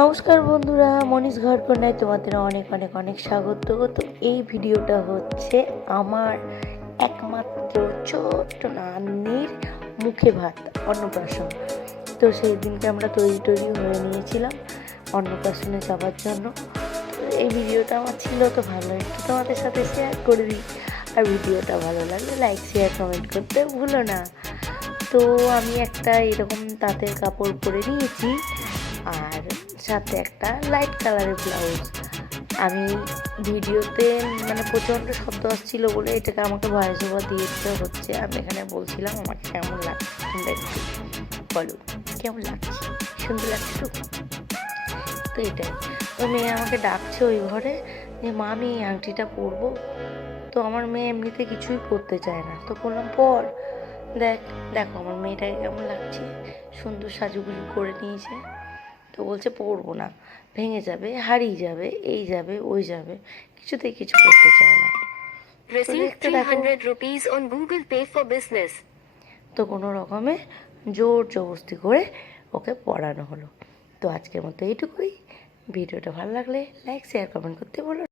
নমস্কার বন্ধুরা, মনীষ ঘরকন্যায় তোমাদের অনেক অনেক অনেক স্বাগত। তো এই ভিডিওটা হচ্ছে আমার একমাত্র ছোট্ট নান্নির মুখে ভাত, অন্নপ্রাশন। তো সেই দিনকে আমরা তৈরি তৈরি হয়ে নিয়েছিলাম অন্নপ্রাশনে যাওয়ার জন্য। এই ভিডিওটা আমার ছিল, তো ভালো একটু তোমাদের সাথে শেয়ার করে দিই। আর ভিডিওটা ভালো লাগলে লাইক শেয়ার কমেন্ট করতে ভুলো না। তো আমি একটা এরকম তাঁতের কাপড় পরে নিয়েছি। আর সাথে একটা লাইট কালারের ব্লাউজ আমি ভিডিওতে মানে প্রচণ্ড শব্দ আসছিল বলে এটাকে আমাকে ভয়েস ওভার দিয়ে দিতে হচ্ছে। আমি এখানে বলছিলাম, আমাকে কেমন লাগছে তোমরা একটু বলো, কেমন লাগছে? সুন্দর লাগছে তো? তো এটাই। তো মেয়ে আমাকে ডাকছে ওই ঘরে, যে, মা, আমি এই আংটিটা পরবো। তো আমার মেয়ে এমনিতে কিছুই করতে চায় না। তো বললাম, পর। দেখ দেখো আমার মেয়েটাকে কেমন লাগছে। সুন্দর সাজুগুজু করে নিয়েছে। তো বলছে পড়ব না। ভেঙে যাবে হারিয়ে যাবে এই যাবে ওই যাবে। কিছুতেই কিছু করতে চায় না। Receive একটা দেখো। 300 rupees on Google Pay তো কোনো রকমে জোর জবস্তি করে ওকে পড়ানো হলো। তো আজকের মতো এইটুকুই। ভিডিওটা ভালো লাগলে লাইক শেয়ার কমেন্ট করতে বলো